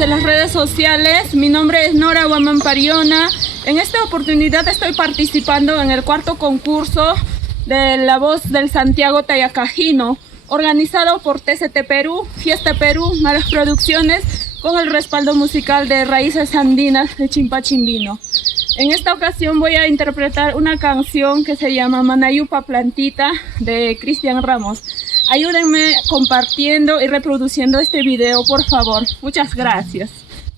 De las redes sociales, mi nombre es Nora Guamán Pariona. En esta oportunidad estoy participando en el cuarto concurso de La Voz del Santiago Tayacajino, organizado por TCT Perú, Fiesta Perú, Maras Producciones, con el respaldo musical de Raíces Andinas de Chimpachimbino. En esta ocasión voy a interpretar una canción que se llama Manayupa Plantita de Cristian Ramos. Ayúdenme compartiendo y reproduciendo este video, por favor. Muchas gracias.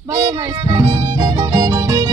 Vamos, maestro.